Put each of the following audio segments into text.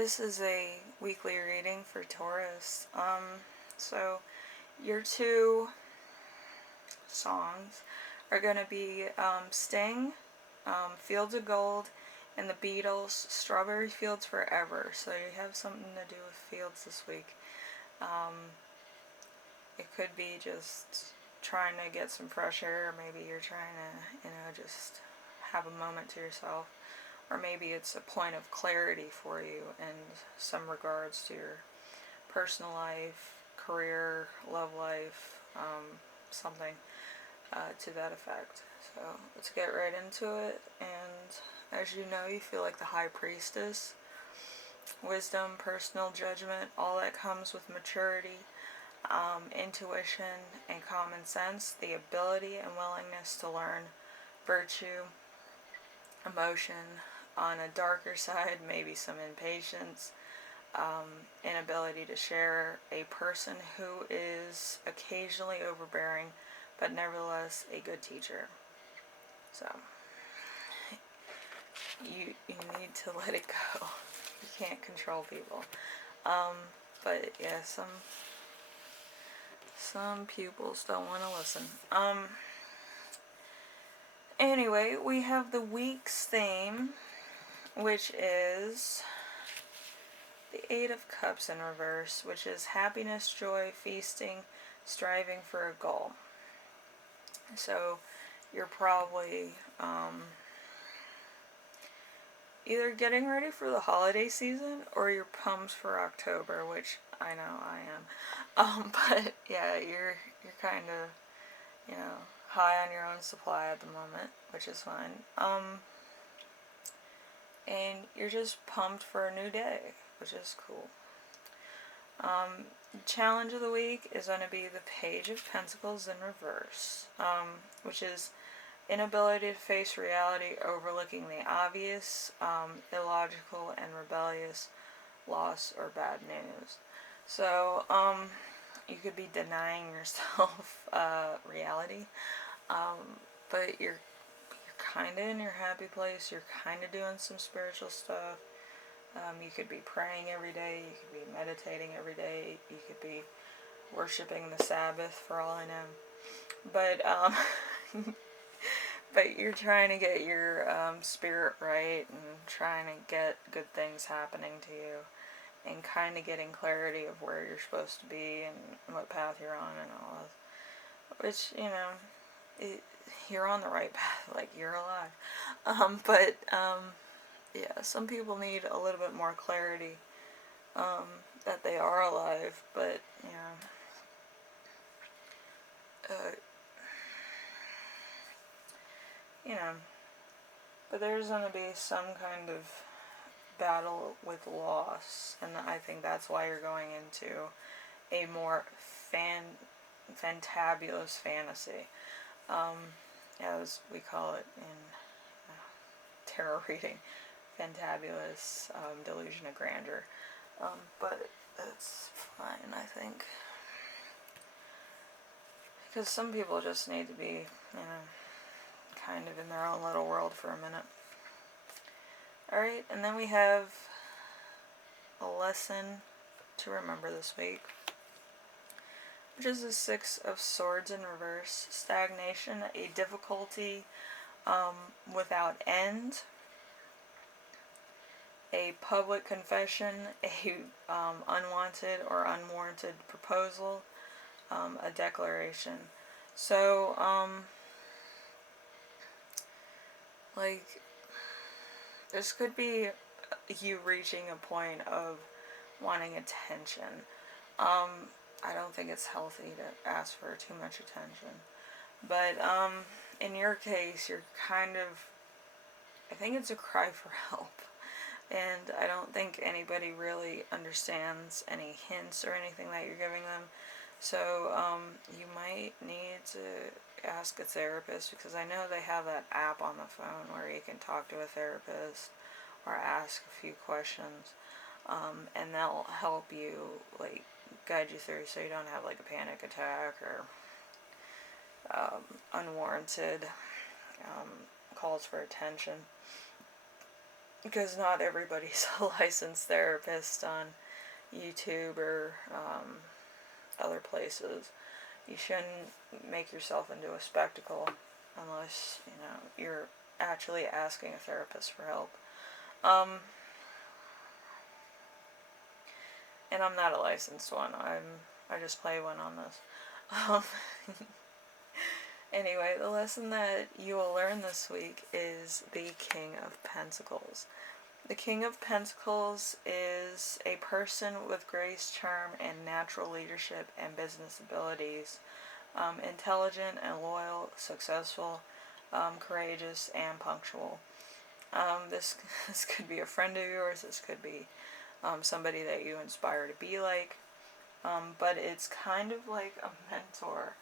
This is a weekly reading for Taurus. So your two songs are going to be Sting, Fields of Gold, and the Beatles, Strawberry Fields Forever. So you have something to do with fields this week. It could be just trying to get some fresh air, or maybe you're trying to, just have a moment to yourself. Or maybe it's a point of clarity for you in some regards to your personal life, career, love life, something to that effect. So let's get right into it. And as you know, you feel like the High Priestess. Wisdom, personal judgment, all that comes with maturity, intuition, and common sense, the ability and willingness to learn, virtue, emotion. On a darker side, maybe some impatience, inability to share, a person who is occasionally overbearing, but nevertheless a good teacher. So, you need to let it go. You can't control people. But yeah, some pupils don't want to listen. Anyway, we have the week's theme, which is the Eight of Cups in reverse, which is happiness, joy, feasting, striving for a goal. So you're probably either getting ready for the holiday season or you're pumped for October, which I know I am. But yeah, you're kind of, high on your own supply at the moment, which is fine. And you're just pumped for a new day, which is cool. Challenge of the week is going to be the Page of Pentacles in reverse, which is inability to face reality, overlooking the obvious, illogical, and rebellious, loss, or bad news. So, you could be denying yourself reality, but you're kind of in your happy place, you're kind of doing some spiritual stuff. You could be praying every day, you could be meditating every day, you could be worshiping the Sabbath for all I know. But, but you're trying to get your spirit right and trying to get good things happening to you and kind of getting clarity of where you're supposed to be and what path you're on and all that. Which, you're on the right path, like you're alive. Yeah, some people need a little bit more clarity that they are alive, but, but there's going to be some kind of battle with loss, and I think that's why you're going into a more fantabulous fantasy, as we call it in tarot reading, fantabulous delusion of grandeur. But that's fine, I think, because some people just need to be, kind of in their own little world for a minute. Alright, and then we have a lesson to remember this week, which is the Six of Swords in reverse. Stagnation, a difficulty without end, a public confession, a unwanted or unwarranted proposal, a declaration. So, this could be you reaching a point of wanting attention. I don't think it's healthy to ask for too much attention. But, in your case, you're kind of, I think it's a cry for help. And I don't think anybody really understands any hints or anything that you're giving them. So, you might need to ask a therapist, because I know they have that app on the phone where you can talk to a therapist or ask a few questions, and they'll help you, guide you through so you don't have, a panic attack or unwarranted calls for attention. because not everybody's a licensed therapist on YouTube or other places. You shouldn't make yourself into a spectacle unless, you're actually asking a therapist for help. And I'm not a licensed one. I just play one on this. Um, anyway, the lesson that you will learn this week is the King of Pentacles. The King of Pentacles is a person with grace, charm, and natural leadership and business abilities. Intelligent and loyal, successful, courageous, and punctual. This could be a friend of yours. This could be somebody that you inspire to be like. But it's kind of like a mentor.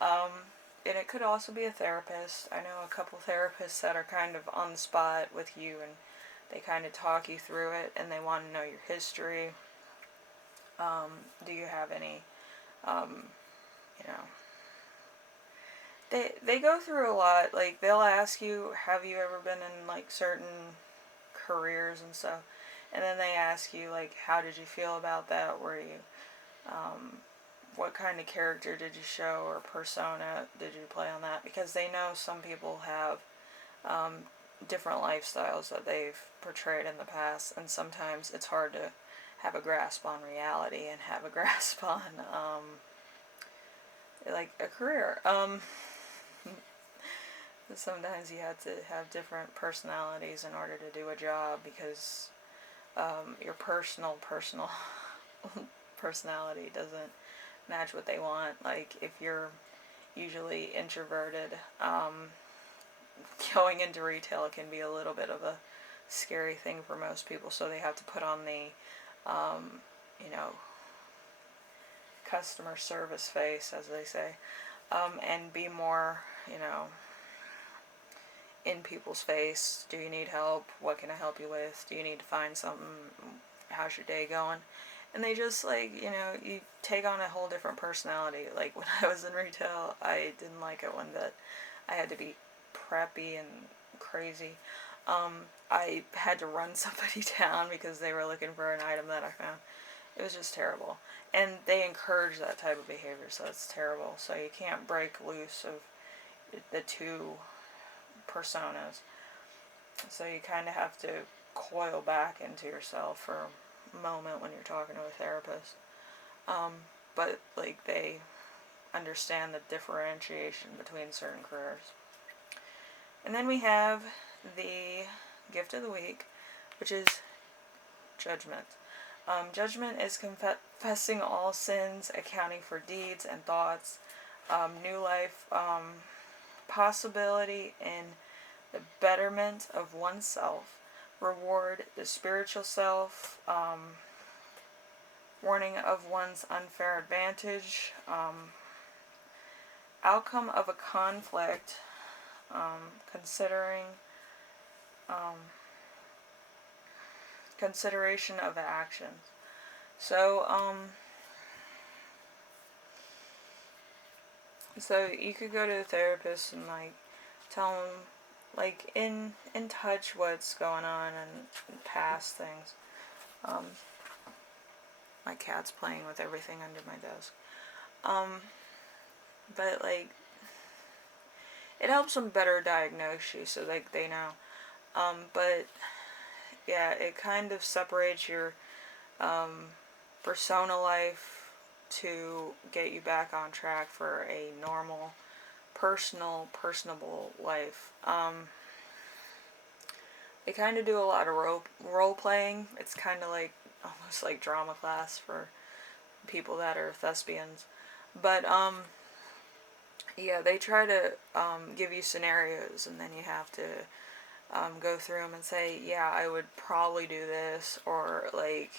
And it could also be a therapist. I know a couple therapists that are kind of on the spot with you, and they kind of talk you through it, and they want to know your history. Do you have any, you know, they go through a lot. Like, they'll ask you, have you ever been in, like, certain careers and stuff? And then they ask you, like, how did you feel about that? Were you, what kind of character did you show or persona did you play on that? Because they know some people have different lifestyles that they've portrayed in the past, and sometimes it's hard to have a grasp on reality and have a grasp on like a career. Sometimes you have to have different personalities in order to do a job, because your personal personality doesn't match what they want. Like, if you're usually introverted, going into retail can be a little bit of a scary thing for most people, so they have to put on the you know, customer service face, as they say, and be more, in people's face. Do you need help? What can I help you with? Do you need to find something? How's your day going? And they just, like, you take on a whole different personality. Like, when I was in retail, I didn't like it when I had to be preppy and crazy. I had to run somebody down because they were looking for an item that I found. It was just terrible. And they encourage that type of behavior, so it's terrible. So you can't break loose of the two personas. So you kind of have to coil back into yourself for a moment when you're talking to a therapist. But, like, they understand the differentiation between certain careers. And then we have the gift of the week, which is judgment. Judgment is confessing all sins, accounting for deeds and thoughts, new life, possibility in the betterment of oneself, reward the spiritual self, warning of one's unfair advantage, outcome of a conflict, consideration of the actions. So you could go to the therapist and, like, tell them, like, in touch what's going on and past things. My cat's playing with everything under my desk. But, like, it helps them better diagnose you, so, like, they know. But yeah, it kind of separates your persona life to get you back on track for a normal, personable life. They kind of do a lot of role playing. It's kind of like, almost like drama class for people that are thespians. But yeah, they try to give you scenarios, and then you have to go through them and say, yeah, I would probably do this, or, like,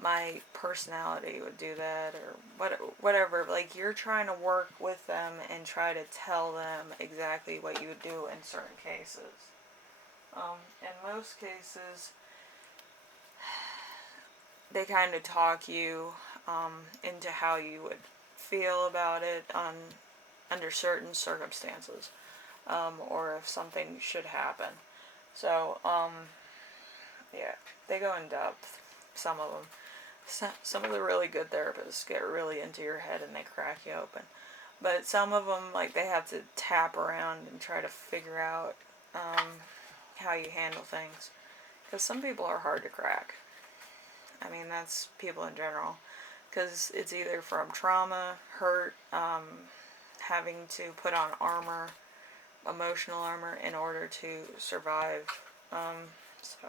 my personality would do that, or whatever. Like, you're trying to work with them and try to tell them exactly what you would do in certain cases. In most cases, they kind of talk you into how you would feel about it under certain circumstances, or if something should happen. So, yeah, they go in depth, some of them. Some of the really good therapists get really into your head and they crack you open. But some of them, like, they have to tap around and try to figure out how you handle things. Because some people are hard to crack. I mean, that's people in general. Because it's either from trauma, hurt, having to put on armor, emotional armor, in order to survive. So,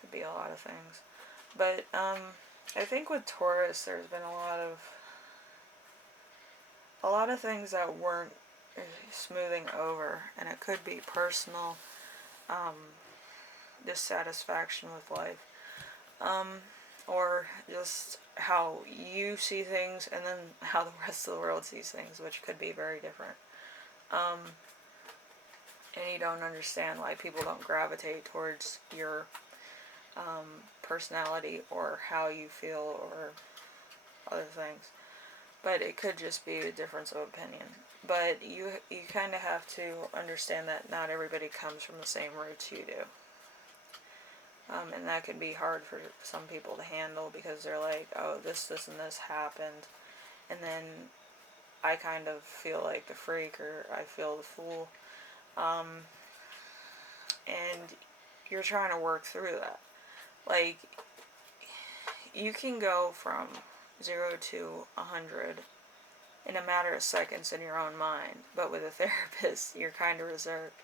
could be a lot of things. But I think with Taurus, there's been a lot of things that weren't smoothing over, and it could be personal dissatisfaction with life, or just how you see things and then how the rest of the world sees things, which could be very different. And you don't understand why people don't gravitate towards your personality or how you feel or other things. But it could just be a difference of opinion. But you kind of have to understand that not everybody comes from the same roots you do. And that can be hard for some people to handle because they're like, oh, this, and this happened. And then I kind of feel like the freak or I feel the fool. And you're trying to work through that. Like, you can go from 0 to 100 in a matter of seconds in your own mind. But with a therapist, you're kind of reserved.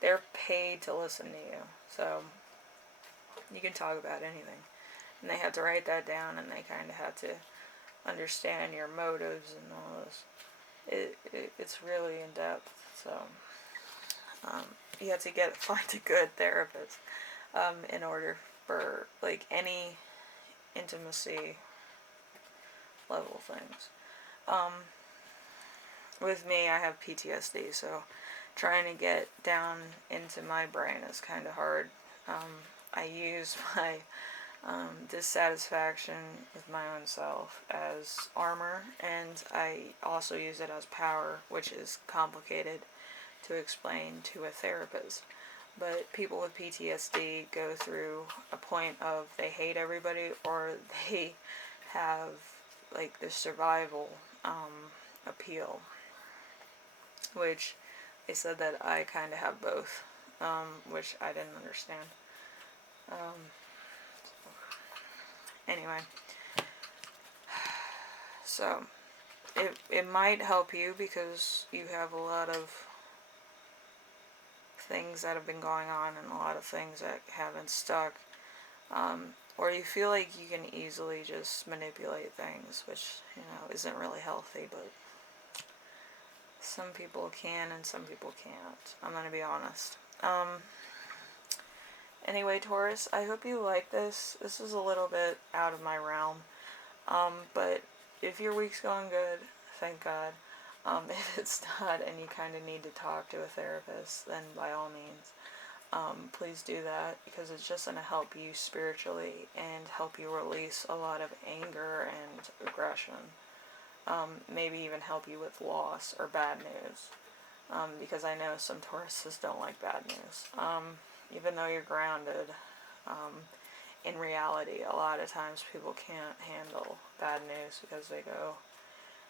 They're paid to listen to you. So you can talk about anything. And they have to write that down, and they kind of have to understand your motives and all this. It's really in depth. So you have to find a good therapist in order for like any intimacy level things. With me, I have PTSD, so trying to get down into my brain is kind of hard. I use my dissatisfaction with my own self as armor, and I also use it as power, which is complicated to explain to a therapist. But people with PTSD go through a point of they hate everybody, or they have like the survival appeal, which they said that I kind of have both, which I didn't understand. Anyway, so it might help you because you have a lot of things that have been going on and a lot of things that haven't stuck, or you feel like you can easily just manipulate things, which, you know, isn't really healthy, but some people can and some people can't. I'm gonna be honest. Anyway, Taurus, I hope you like this. This is a little bit out of my realm, but if your week's going good, thank God. If it's not and you kind of need to talk to a therapist, then by all means, please do that, because it's just going to help you spiritually and help you release a lot of anger and aggression. Maybe even help you with loss or bad news, because I know some Tauruses don't like bad news. Even though you're grounded, in reality, a lot of times people can't handle bad news because they go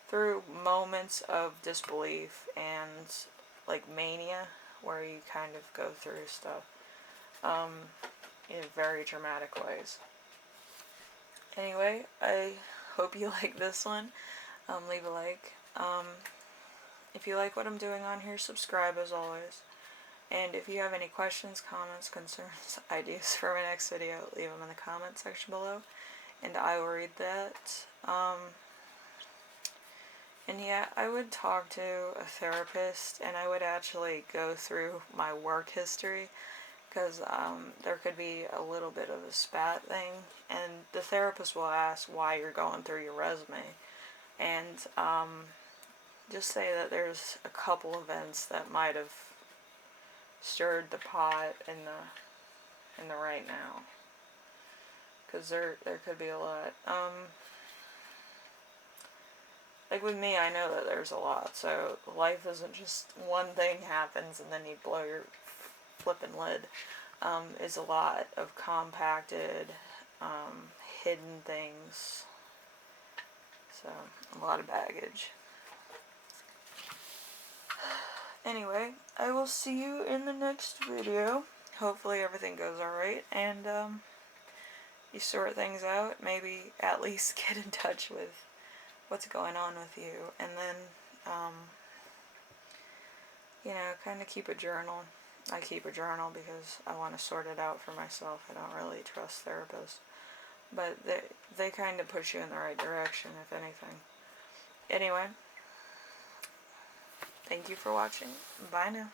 through moments of disbelief and like mania, where you kind of go through stuff in very dramatic ways. Anyway, I hope you like this one. Leave a like. If you like what I'm doing on here, subscribe as always. And if you have any questions, comments, concerns, ideas for my next video, leave them in the comment section below, and I will read that. And yeah, I would talk to a therapist, and I would actually go through my work history, because there could be a little bit of a spat thing, and the therapist will ask why you're going through your resume, and just say that there's a couple events that might have stirred the pot in the right now, because there could be a lot. Like with me, I know that there's a lot, so life isn't just one thing happens and then you blow your flipping lid, is a lot of compacted, hidden things. So, a lot of baggage. Anyway, I will see you in the next video. Hopefully everything goes alright, and you sort things out. Maybe at least get in touch with what's going on with you, and then, you know, kind of keep a journal. I keep a journal because I want to sort it out for myself. I don't really trust therapists, but they kind of push you in the right direction, if anything. Anyway, thank you for watching. Bye now.